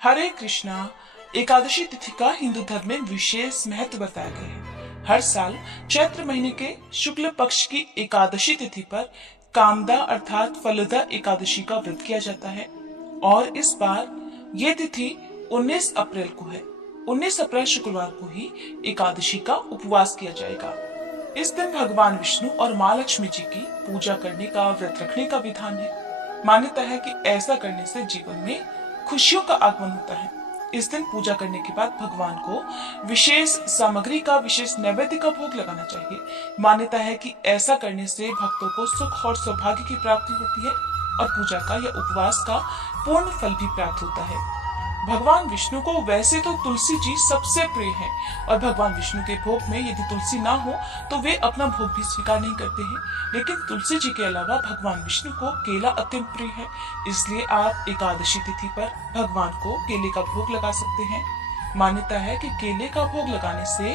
हरे कृष्णा। एकादशी तिथि का हिंदू धर्म में विशेष महत्व बताया गया है। हर साल चैत्र महीने के शुक्ल पक्ष की एकादशी तिथि पर कामदा अर्थात फलदा एकादशी का व्रत किया जाता है और इस बार ये तिथि 19 अप्रैल को है। 19 अप्रैल शुक्रवार को ही एकादशी का उपवास किया जाएगा। इस दिन भगवान विष्णु और माँ लक्ष्मी जी की पूजा करने का, व्रत रखने का विधान है। मान्यता है कि ऐसा करने से जीवन में खुशियों का आगमन होता है। इस दिन पूजा करने के बाद भगवान को विशेष सामग्री का, विशेष नैवेद्य का भोग लगाना चाहिए। मान्यता है कि ऐसा करने से भक्तों को सुख और सौभाग्य की प्राप्ति होती है और पूजा का या उपवास का पूर्ण फल भी प्राप्त होता है। भगवान विष्णु को वैसे तो तुलसी जी सबसे प्रिय है और भगवान विष्णु के भोग में यदि तुलसी ना हो तो वे अपना भोग भी स्वीकार नहीं करते हैं। लेकिन तुलसी जी के अलावा भगवान विष्णु को केला अत्यंत प्रिय है, इसलिए आप एकादशी तिथि पर भगवान को केले का भोग लगा सकते हैं। मान्यता है कि केले का भोग लगाने से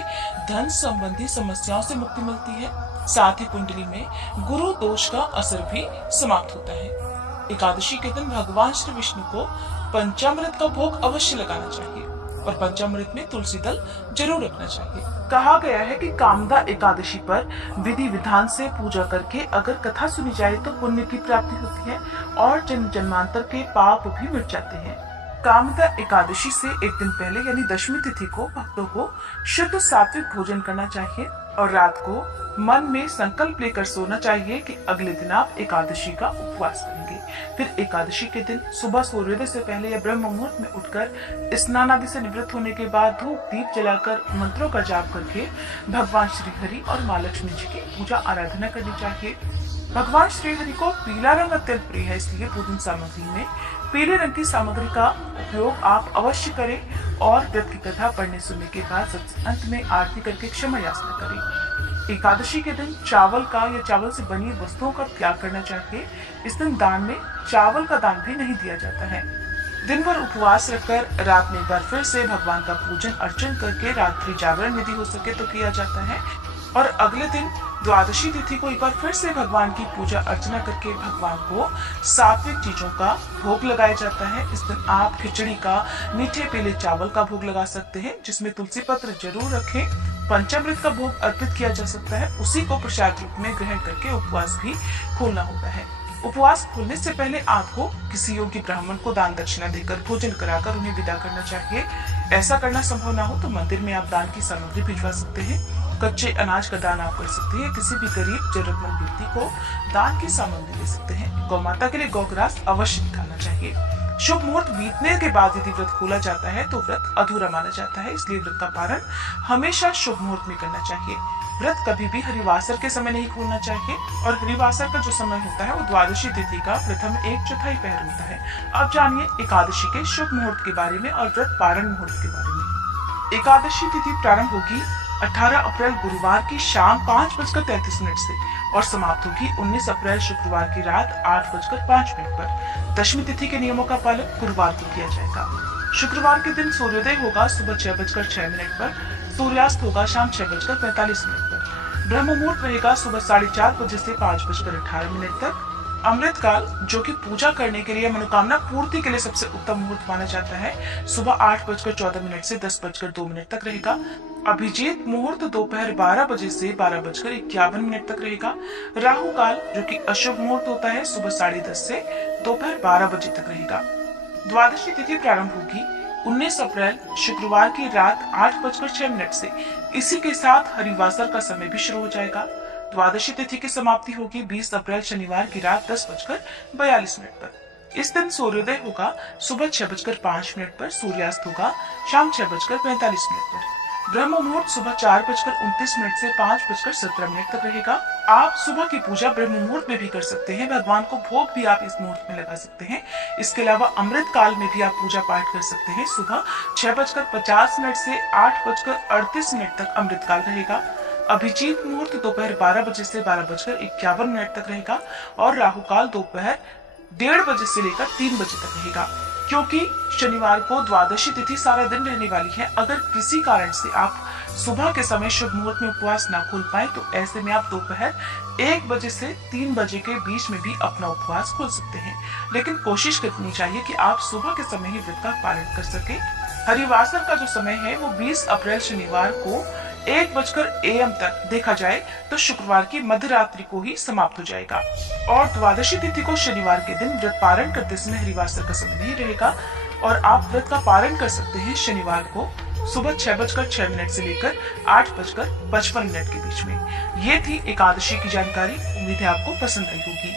धन संबंधी समस्याओं से मुक्ति मिलती है। साथ ही कुंडली में गुरु दोष का असर भी समाप्त होता है। एकादशी के दिन भगवान श्री विष्णु को पंचामृत का भोग अवश्य लगाना चाहिए और पंचामृत में तुलसी दल जरूर रखना चाहिए। कहा गया है कि कामदा एकादशी पर विधि विधान से पूजा करके अगर कथा सुनी जाए तो पुण्य की प्राप्ति होती है और जन्म जन्मांतर के पाप भी मिट जाते हैं। कामदा एकादशी से एक दिन पहले यानी दशमी तिथि को भक्तों को शुद्ध सात्विक भोजन करना चाहिए और रात को मन में संकल्प लेकर सोना चाहिए कि अगले दिन आप एकादशी का उपवास करेंगे। फिर एकादशी के दिन सुबह सूर्योदय से पहले या ब्रह्म मुहूर्त में उठकर स्नान आदि से निवृत्त होने के बाद धूप दीप जलाकर मंत्रों का जाप करके भगवान श्री हरि और माँ लक्ष्मी जी की पूजा आराधना करनी चाहिए। भगवान श्री हरि को पीला रंग अत्यंत प्रिय है, इसलिए पूजन सामग्री में पीले रंग की सामग्री का उपयोग आप अवश्य करें और व्रत की कथा पढ़ने सुनने के बाद सबसे अंत में आरती करके क्षमा याचना करें। एकादशी के दिन चावल का या चावल से बनी वस्तुओं का त्याग करना चाहिए। इस दिन दान में चावल का दान भी नहीं दिया जाता है। दिन भर उपवास रखकर रात में एक बार फिर से भगवान का पूजन अर्चन करके रात्रि जागरण यदि हो सके तो किया जाता है और अगले दिन द्वादशी तिथि को एक बार फिर से भगवान की पूजा अर्चना करके भगवान को सात्विक चीजों का भोग लगाया जाता है। इस दिन आप खिचड़ी का, मीठे पीले चावल का भोग लगा सकते हैं जिसमें तुलसी पत्र जरूर रखें। पंचामृत का भोग अर्पित किया जा सकता है, उसी को प्रसाद रूप में ग्रहण करके उपवास भी खोलना होता है। उपवास खोलने से पहले आपको किसी योग्य ब्राह्मण को दान दक्षिणा देकर भोजन कराकर उन्हें विदा करना चाहिए। ऐसा करना संभव ना हो तो मंदिर में आप दान की सामग्री भिजवा सकते हैं। कच्चे अनाज का दान आप कर सकते हैं। किसी भी गरीब जरूरतमंद व्यक्ति को दान की सामग्री दे सकते हैं। गौ माता के लिए गौग्रास अवश्य निकालना चाहिए। शुभ मुहूर्त बीतने के बाद यदि व्रत खोला जाता है तो व्रत अधूरा माना जाता है, इसलिए व्रत का पारण हमेशा शुभ मुहूर्त में करना चाहिए। व्रत कभी भी हरिवासर के समय नहीं खोलना चाहिए और हरिवासर का जो समय होता है वो द्वादशी तिथि का प्रथम 1/4 पहर होता है। अब जानिए एकादशी के शुभ मुहूर्त के बारे में और व्रत पारण मुहूर्त के बारे में। एकादशी तिथि प्रारंभ होगी 18 अप्रैल गुरुवार की शाम 5:33 से और समाप्त होगी 19 अप्रैल शुक्रवार की रात 8:05 पर। दशमी तिथि के नियमों का पालन गुरुवार को किया जाएगा। शुक्रवार के दिन सूर्योदय होगा सुबह 6:06 पर, सूर्यास्त होगा शाम 6:45 पर। ब्रह्म मुहूर्त रहेगा सुबह 4:30 बजे से 5:18 तक। अमृत काल, जो कि पूजा करने के लिए, मनोकामना पूर्ति के लिए सबसे उत्तम मुहूर्त माना जाता है, सुबह 8:14 से 10:02 तक रहेगा। अभिजीत मुहूर्त दोपहर 12 बजे से 12:51 तक रहेगा। राहु काल, जो कि अशुभ मुहूर्त होता है, सुबह 10:30 से दोपहर 12 बजे तक रहेगा। द्वादशी तिथि प्रारंभ होगी 19 अप्रैल शुक्रवार की रात 8:06 से। इसी के साथ हरिवासर का समय भी शुरू हो जाएगा। द्वादशी तिथि की समाप्ति होगी 20 अप्रैल शनिवार की रात 10:42 पर। इस दिन सूर्योदय होगा सुबह 6:05 पर, सूर्यास्त होगा शाम 6:45 पर। ब्रह्म मुहूर्त सुबह 4:29 से 5:17 तक रहेगा। आप सुबह की पूजा ब्रह्म मुहूर्त में भी कर सकते हैं। भगवान को भोग भी आप इस मुहूर्त में लगा सकते हैं। इसके अलावा अमृत काल में भी आप पूजा पाठ कर सकते हैं। सुबह 6:50 से 8:38 तक अमृत काल रहेगा। अभिजीत मुहूर्त दोपहर 12 बजे से 12:51 तक रहेगा और राहु काल दोपहर 1:30 बजे से लेकर 3 बजे तक रहेगा। क्योंकि शनिवार को द्वादशी तिथि सारा दिन रहने वाली है, अगर किसी कारण से आप सुबह के समय शुभ मुहूर्त में उपवास ना खोल पाए तो ऐसे में आप दोपहर 1 बजे से 3 बजे के बीच में भी अपना उपवास खोल सकते हैं, लेकिन कोशिश करनी चाहिए कि आप सुबह के समय ही व्रत का पालन कर सके। हरिवासर का जो समय है वो 20 अप्रैल शनिवार को 1 बजकर AM तक, देखा जाए तो शुक्रवार की मध्यरात्रि को ही समाप्त हो जाएगा। और द्वादशी तिथि को शनिवार के दिन व्रत पारण करते समय हरिवासर का समय नहीं रहेगा और आप व्रत का पारण कर सकते हैं शनिवार को सुबह 6 बजकर 6 मिनट से लेकर 8 बजकर 55 मिनट के बीच में। ये थी एकादशी की जानकारी। उम्मीद है आपको पसंद आई होगी।